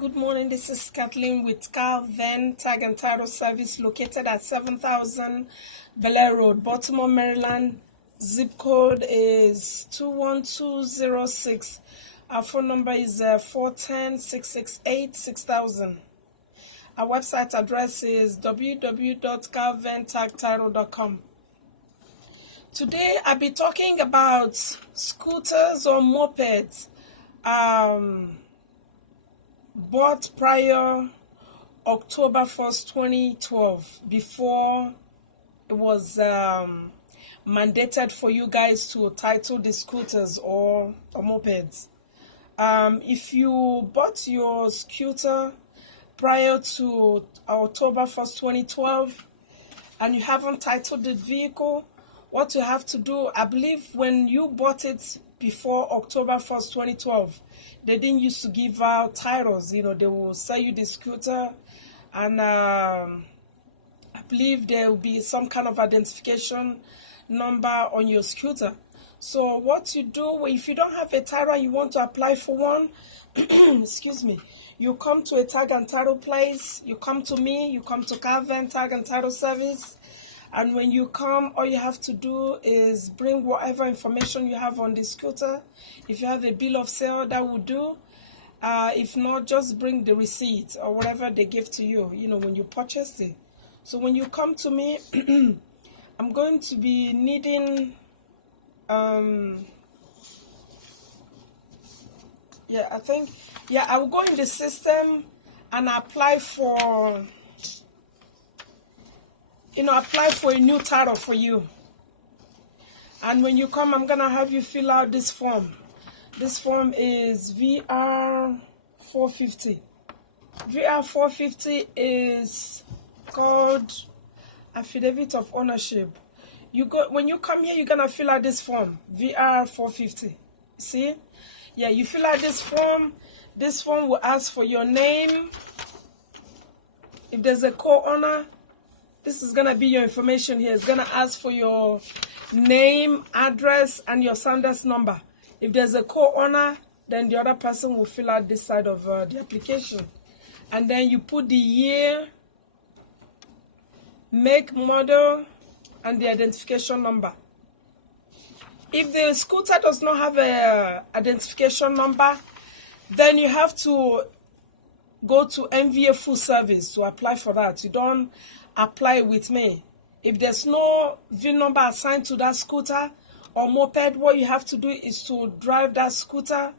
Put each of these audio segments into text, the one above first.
Good morning, this is Kathleen with Kal-Ven Tag and Title Service located at 7000 BELAIR Road, Baltimore, Maryland. Zip code is 21206. Our phone number is 410-668-6000. Our website address is www.kalventagtitle.com. Today I'll be talking about scooters or mopeds bought prior October 1st, 2012, before it was mandated for you guys to title the scooters or mopeds. If you bought your scooter prior to October 1st, 2012, and you haven't titled the vehicle, what you have to do, I believe when you bought it before October 1st, 2012, they didn't used to give out titles. They will sell you the scooter, and I believe there will be some kind of identification number on your scooter. So what you do, if you don't have a title and you want to apply for one, excuse me, you come to a tag and title place, you come to me, you come to Kal-Ven Tag and Title Service. And when you come, all you have to do is bring whatever information you have on the scooter. If you have a bill of sale, that will do. If not, just bring the receipt or whatever they give to you, when you purchased it. So when you come to me, I'm going to be needing, I will go in the system and apply for... apply for a new title for you. And when you come, I'm gonna have you fill out this form. This form is VR 450. VR 450 is called affidavit of ownership. When you come here, you're gonna fill out this form, VR 450. See? Yeah, you fill out this form. This form will ask for your name. If there's a co-owner, this is going to be your information here. It's going to ask for your name, address, and your Sanders number. If there's a co-owner, then the other person will fill out this side of the application. And then you put the year, make, model, and the identification number. If the scooter does not have a identification number, then you have to go to MVA Full Service to apply for that. You don't apply with me. If there's no VIN number assigned to that scooter or moped, what you have to do is to drive that scooter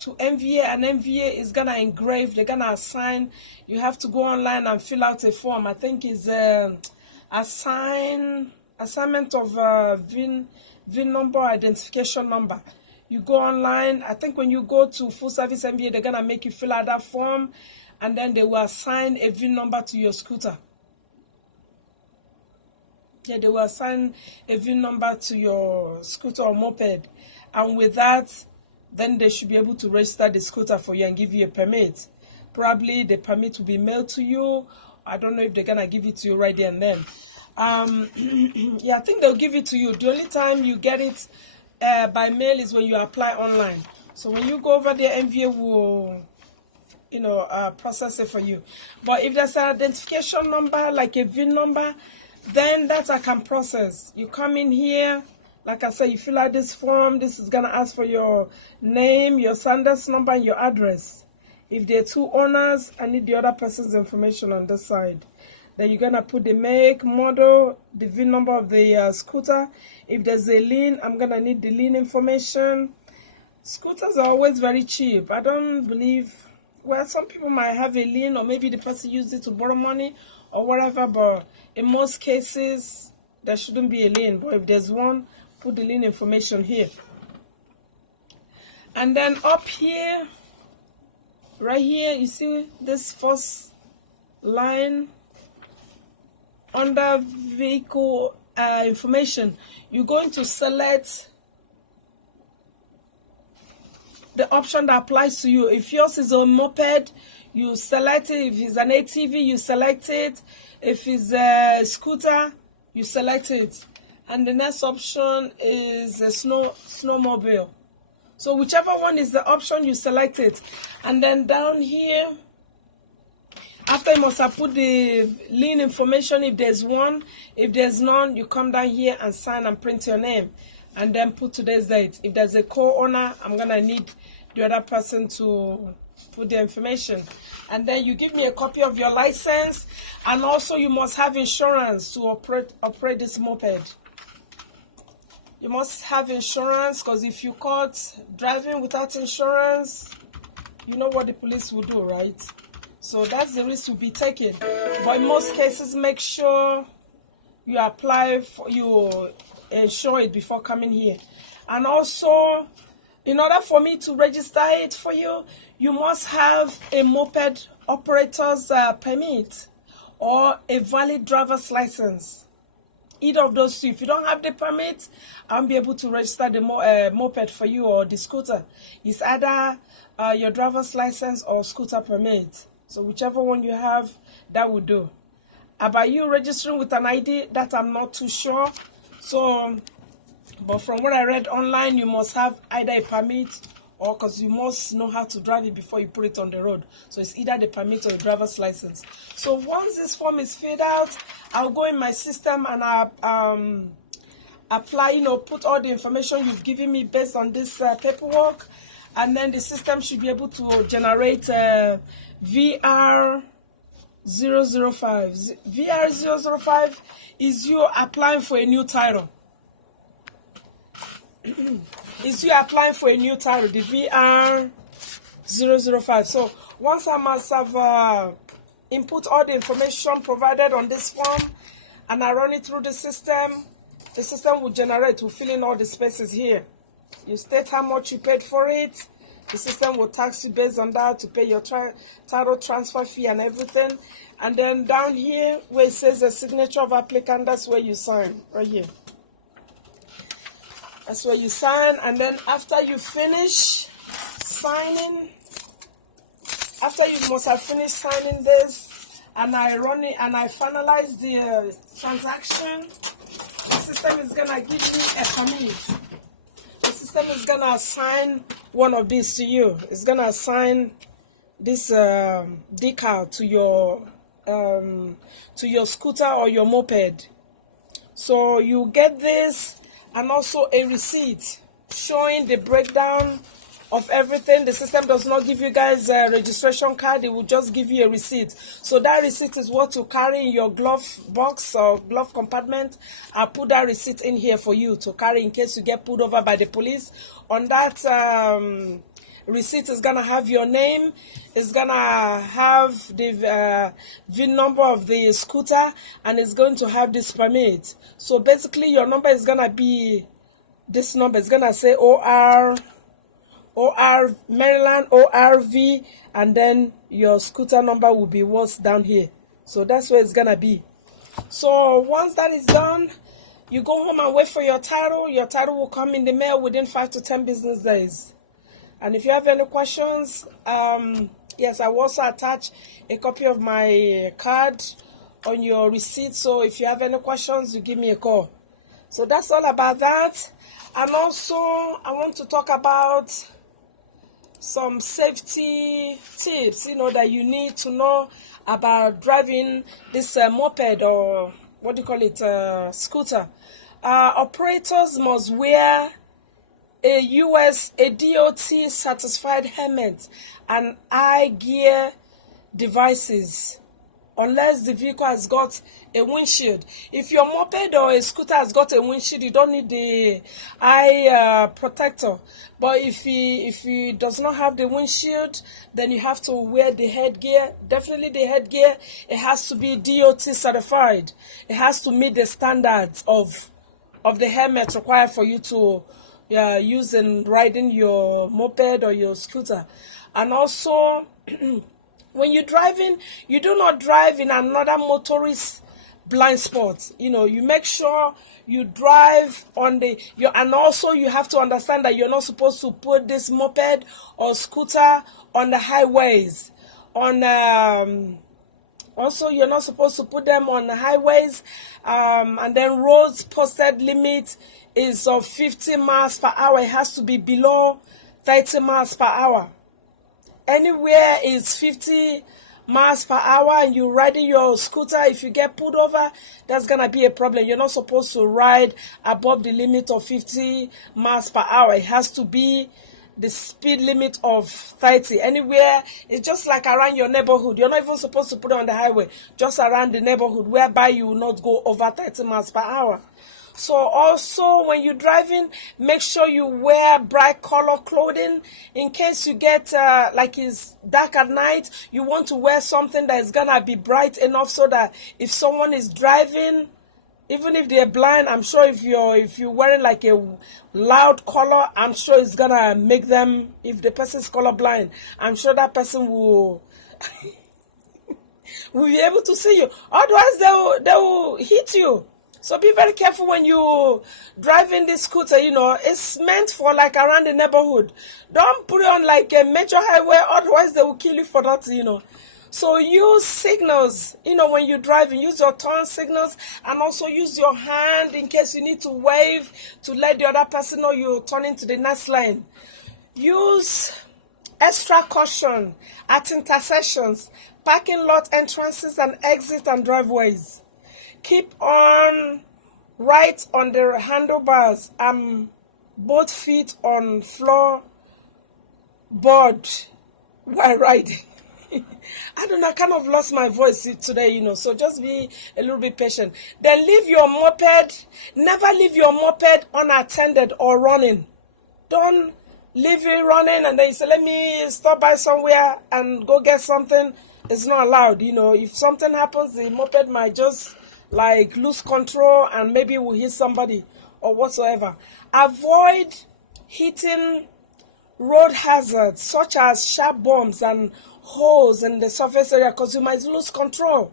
to MVA, and MVA is gonna engrave, they're gonna assign. You have to go online and fill out a form. I think it's assignment of VIN number, identification number. You go online. I think when you go to Full Service MVA, they're gonna make you fill out that form, and then they will assign a VIN number to your scooter. Yeah, they will assign a VIN number to your scooter or moped, and with that, then they should be able to register the scooter for you and give you a permit. Probably the permit will be mailed to you. I don't know if they're gonna give it to you right there and then. Yeah, I think they'll give it to you. The only time you get it by mail is when you apply online. So when you go over there, MVA will process it for you. But if there's an identification number, like a VIN number, then that I can process. You come in here, like I said, you fill out this form. This is gonna ask for your name, your Sanders number, and your address. If there are two owners, I need the other person's information on this side. Then you're gonna put the make, model, the VIN number of the scooter. If there's a lien, I'm gonna need the lien information. Scooters are always very cheap. I don't believe, well, some people might have a lien, or maybe the person used it to borrow money or whatever, but in most cases there shouldn't be a lien. But if there's one, put the lien information here. And then up here, right here, you see this first line under vehicle information. You're going to select the option that applies to you. If yours is a moped, you select it. If it's an ATV, you select it. If it's a scooter, you select it. And the next option is a snowmobile. So whichever one is the option, you select it. And then down here, After you must have put the lien information if there's one. If there's none, you come down here and sign and print your name. And then put today's date. If there's a co-owner, I'm going to need the other person to put the information. And then you give me a copy of your license. And also you must have insurance to operate this moped. You must have insurance, because if you caught driving without insurance, you know what the police will do, right? So that's the risk to be taken. But in most cases, make sure you apply for, you insure it before coming here. And also, in order for me to register it for you, you must have a moped operator's permit or a valid driver's license. Either of those two. If you don't have the permit, I won't be able to register the moped for you or the scooter. It's either your driver's license or scooter permit. So whichever one you have, that will do. About you registering with an ID, that I'm not too sure. So, but from what I read online, you must have either a permit or, because you must know how to drive it before you put it on the road. So it's either the permit or the driver's license. So once this form is filled out, I'll go in my system and I'll apply, put all the information you've given me based on this paperwork. And then the system should be able to generate VR 005. VR 005 is you applying for a new title. Is you applying for a new title, the VR 005. So once I must have input all the information provided on this form and I run it through the system will generate, will fill in all the spaces here. You state how much you paid for it. The system will tax you based on that to pay your title transfer fee and everything. And then down here where it says the signature of applicant, that's where you sign, right here. That's where you sign. And then after you finish signing, after you must have finished signing this, and I run it and I finalize the transaction, the system is gonna give me a permit. The system is gonna assign one of these to you. It's gonna assign this decal to your scooter or your moped. So you get this and also a receipt showing the breakdown of everything. The system does not give you guys a registration card. It will just give you a receipt. So that receipt is what you carry in your glove box or glove compartment. I'll put that receipt in here for you to carry in case you get pulled over by the police. On that receipt is gonna have your name. It's gonna have the VIN number of the scooter, and it's going to have this permit. So basically your number is gonna be this number. It's gonna say OR Maryland ORV, and then your scooter number will be what's down here. So that's where it's gonna be. So once that is done, you go home and wait for your title. Your title will come in the mail within 5 to 10 business days. And if you have any questions, yes, I will also attach a copy of my card on your receipt. So if you have any questions, you give me a call. So that's all about that. And also, I want to talk about some safety tips, that you need to know about driving this moped, or what do you call it, scooter. Operators must wear a DOT certified helmet and eye gear devices unless the vehicle has got a windshield. If your moped or a scooter has got a windshield, you don't need the eye protector. But if he does not have the windshield, then you have to wear the headgear. Definitely the headgear, it has to be DOT certified. It has to meet the standards of the helmet required for you to use in riding your moped or your scooter. And also, when you're driving, you do not drive in another motorist blind spot. You make sure you drive on and also you have to understand that you're not supposed to put this moped or scooter on the highways. Also, you're not supposed to put them on the highways. And then roads posted limit is of 50 miles per hour. It has to be below 30 miles per hour. Anywhere is 50 miles per hour and you're riding your scooter, if you get pulled over, that's gonna be a problem. You're not supposed to ride above the limit of 50 miles per hour. It has to be the speed limit of 30. Anywhere, it's just like around your neighborhood. You're not even supposed to put it on the highway, just around the neighborhood, whereby you will not go over 30 miles per hour. So also when you're driving, make sure you wear bright color clothing in case you get like it's dark at night. You want to wear something that is gonna be bright enough so that if someone is driving, even if they're blind, I'm sure if you're wearing like a loud color, I'm sure it's gonna make them, if the person's colorblind, I'm sure that person will will be able to see you. Otherwise they will hit you. So be very careful when you driving this scooter. It's meant for like around the neighborhood. Don't put it on like a major highway, otherwise they will kill you for that. So use signals, when you're driving. Use your turn signals, and also use your hand in case you need to wave to let the other person know you're turning to the next lane. Use extra caution at intersections, parking lot entrances and exits and driveways. Keep on right on the handlebars and both feet on floorboard while riding. I don't know, I kind of lost my voice today, so just be a little bit patient. Then leave your moped, never leave your moped unattended or running. Don't leave it running and then you say, let me stop by somewhere and go get something. It's not allowed. If something happens, the moped might just like lose control and maybe will hit somebody or whatsoever. Avoid hitting road hazards such as sharp bumps and holes in the surface area because you might lose control.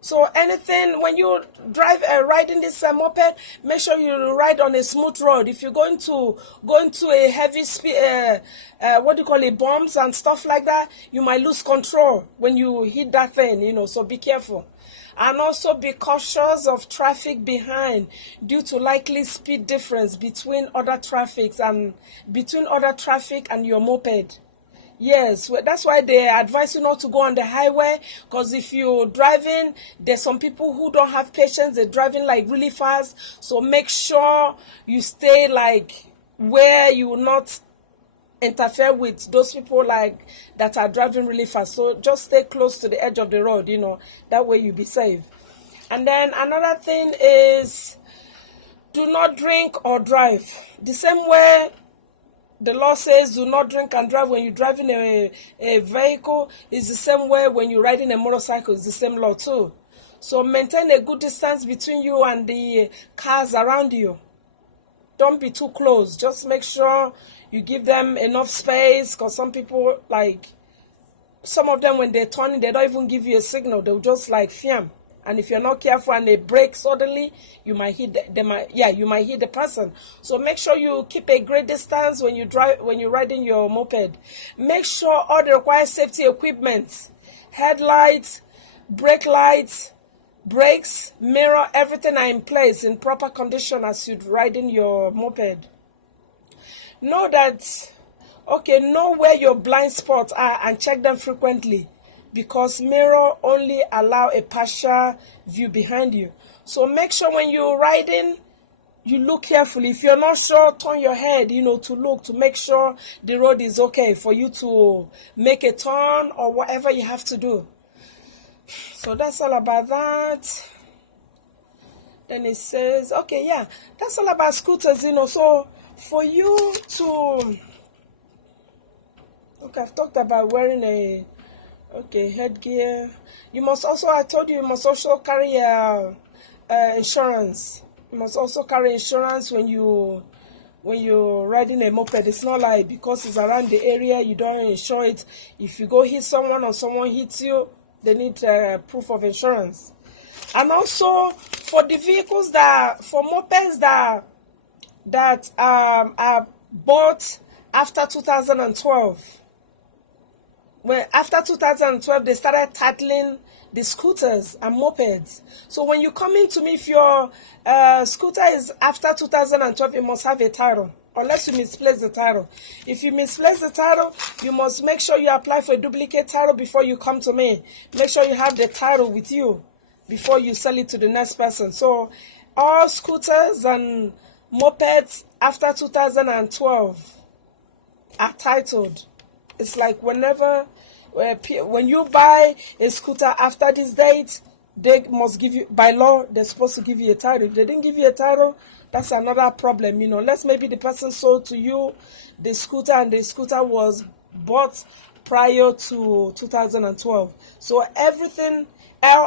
So anything, when you riding this moped, make sure you ride on a smooth road. If you're going to a heavy speed, bumps and stuff like that, you might lose control when you hit that thing, so be careful. And also be cautious of traffic behind due to likely speed difference between other traffic and your moped. Yes, that's why they advise you not to go on the highway, because if you're driving, there's some people who don't have patience. They're driving like really fast. So make sure you stay like where you will not interfere with those people like that are driving really fast. So just stay close to the edge of the road, that way you'll be safe. And then another thing is, do not drink or drive. The same way the law says do not drink and drive when you're driving a vehicle, is the same way when you're riding a motorcycle. It's the same law too. So maintain a good distance between you and the cars around you. Don't be too close. Just make sure you give them enough space, because some people, like, some of them when they're turning, they don't even give you a signal. They'll just like fiam. And if you're not careful and they brake suddenly, you might hit you might hit the person. So make sure you keep a great distance when you're riding your moped. Make sure all the required safety equipment, headlights, brake lights, brakes, mirror, everything are in place in proper condition as you're riding your moped. Know where your blind spots are and check them frequently, because mirror only allow a partial view behind you. So make sure when you're riding, you look carefully. If you're not sure, turn your head, to look, to make sure the road is okay for you to make a turn or whatever you have to do. So that's all about that. Then it says, that's all about scooters, So for you to, I've talked about wearing a headgear. You must also, I told you must also carry insurance. You must also carry insurance when you're riding a moped. It's not like because it's around the area you don't insure it. If you go hit someone or someone hits you, they need proof of insurance. And also for the vehicles for mopeds that are bought after 2012. After 2012, they started titling the scooters and mopeds. So when you come in to me, if your scooter is after 2012, it must have a title. unless you misplace the title. If you misplace the title, you must make sure you apply for a duplicate title before you come to me. Make sure you have the title with you before you sell it to the next person. So all scooters and mopeds after 2012 are titled. It's like whenever, when you buy a scooter after this date, they must give you, by law, they're supposed to give you a title. If they didn't give you a title, that's another problem, you know. Unless maybe the person sold to you the scooter and the scooter was bought prior to 2012. So everything,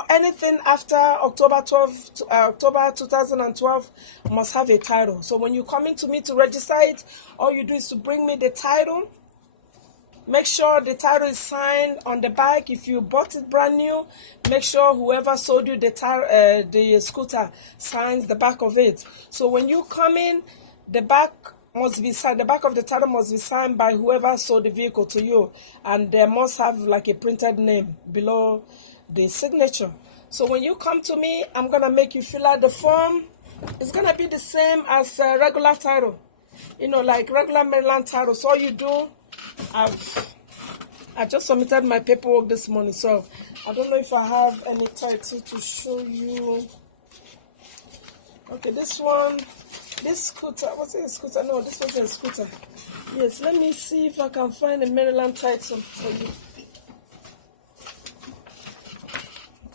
anything after October 2012 must have a title. So when you're coming to me to register it, all you do is to bring me the title. Make sure the title is signed on the back. If you bought it brand new, make sure whoever sold you the scooter signs the back of it. So when you come in, the back must be signed. The back of the title must be signed by whoever sold the vehicle to you, and there must have like a printed name below the signature. So when you come to me, I'm gonna make you fill out the form. It's gonna be the same as a regular title, you know, like regular Maryland title. So all you do, I just submitted my paperwork this morning, so I don't know if I have any title to show you. Okay, this one, this scooter, what's it, a scooter? No, this wasn't a scooter. Yes, let me see if I can find a Maryland title for you.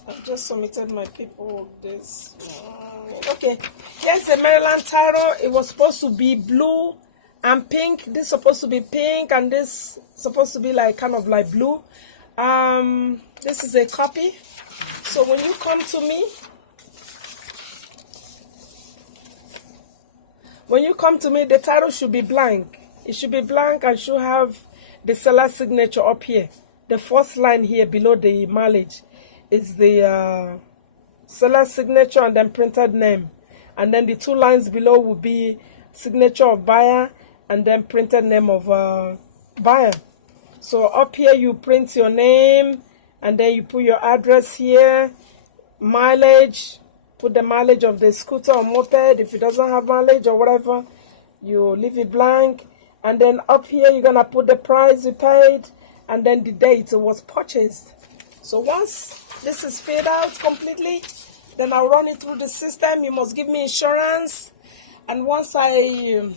I've just submitted my paperwork this morning. Okay, here's the Maryland title. It was supposed to be blue and pink. This is supposed to be pink, and this supposed to be like kind of like blue. This is a copy. So when you come to me, the title should be blank. It should be blank and should have the seller's signature up here. The first line here below the mileage is the seller's signature and then printed name, and then the two lines below will be signature of buyer and then printed name of buyer. So up here you print your name, and then you put your address here, mileage, put the mileage of the scooter or moped. If it doesn't have mileage or whatever, you leave it blank. And then up here you're gonna put the price you paid and then the date it was purchased. So once this is filled out completely, then I'll run it through the system. You must give me insurance, and once I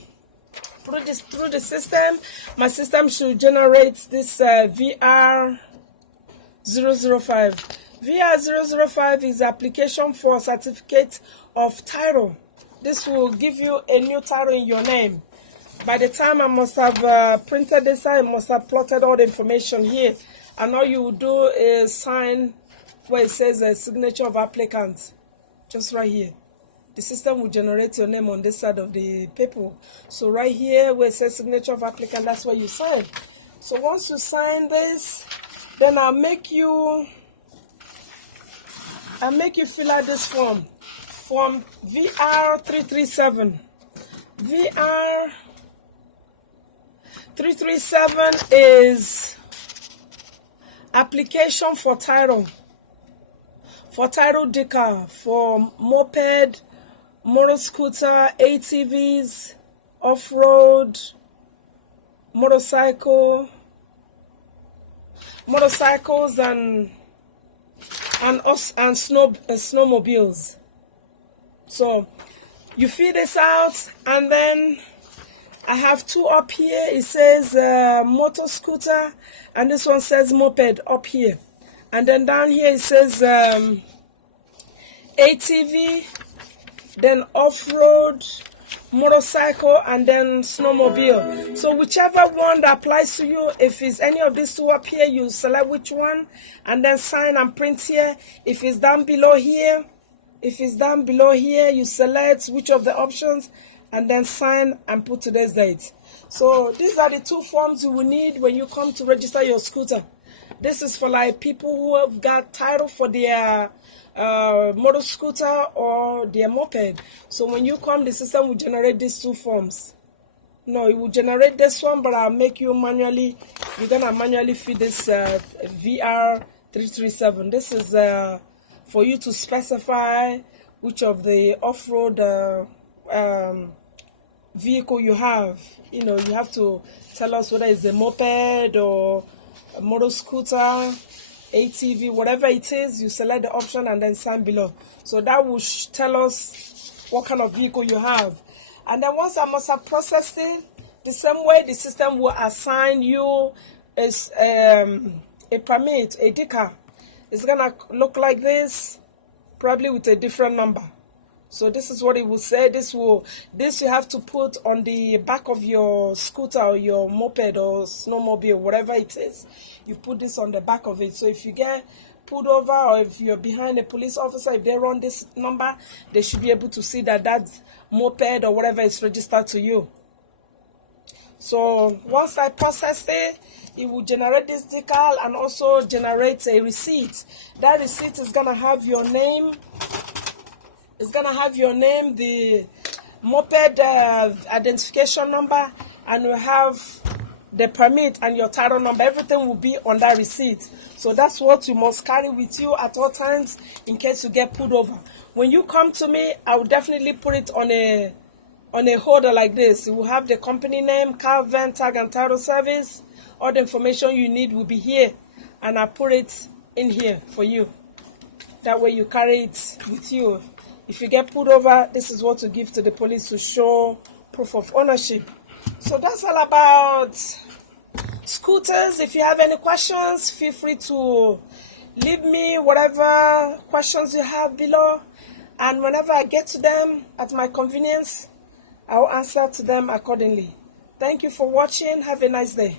put this through the system, my system should generate this VR 005. VR 005 is application for certificate of title. This will give you a new title in your name. By the time I must have printed this, I must have plotted all the information here, and all you will do is sign where it says a signature of applicant, just right here. The system will generate your name on this side of the paper. So right here where it says signature of applicant, that's where you sign. So once you sign this, then I'll make you fill out this form VR 337. VR 337 is application for title decal for moped, motor scooter, ATVs, off-road, motorcycles and snowmobiles. So you fill this out, and then I have two up here. It says motor scooter, and this one says moped up here. And then down here it says ATV, then off-road, motorcycle, and then snowmobile. So whichever one that applies to you, if it's any of these two up here, you select which one and then sign and print here. If it's down below here, you select which of the options and then sign and put today's date. So these are the two forms you will need when you come to register your scooter. This is for like people who have got title for their motor scooter or their moped. So when you come, the system will generate these two forms. No, it will generate this one, but I'll make you manually, you're gonna manually fill this VR 337. This is for you to specify which of the off-road vehicle you have. You know, you have to tell us whether it's a moped or a motor scooter, ATV, whatever it is. You select the option and then sign below. So that will tell us what kind of vehicle you have. And then once I must have processed it, the same way the system will assign you is a permit, a decal. It's gonna look like this, probably with a different number. So this is what it will say. This you have to put on the back of your scooter or your moped or snowmobile, whatever it is. You put this on the back of it. So if you get pulled over or if you're behind a police officer, if they run this number, they should be able to see that that moped or whatever is registered to you. So once I process it, it will generate this decal and also generate a receipt. That receipt is gonna have your name. It's gonna have your name, the moped identification number, and will have the permit and your title number. Everything will be on that receipt. So that's what you must carry with you at all times in case you get pulled over. When you come to me, I will definitely put it on a holder like this. It will have the company name, Kal-Ven Tag and Title Service. All the information you need will be here, and I put it in here for you. That way you carry it with you. If you get pulled over, this is what to give to the police to show proof of ownership. So that's all about scooters. If you have any questions, feel free to leave me whatever questions you have below. And whenever I get to them at my convenience, I will answer to them accordingly. Thank you for watching. Have a nice day.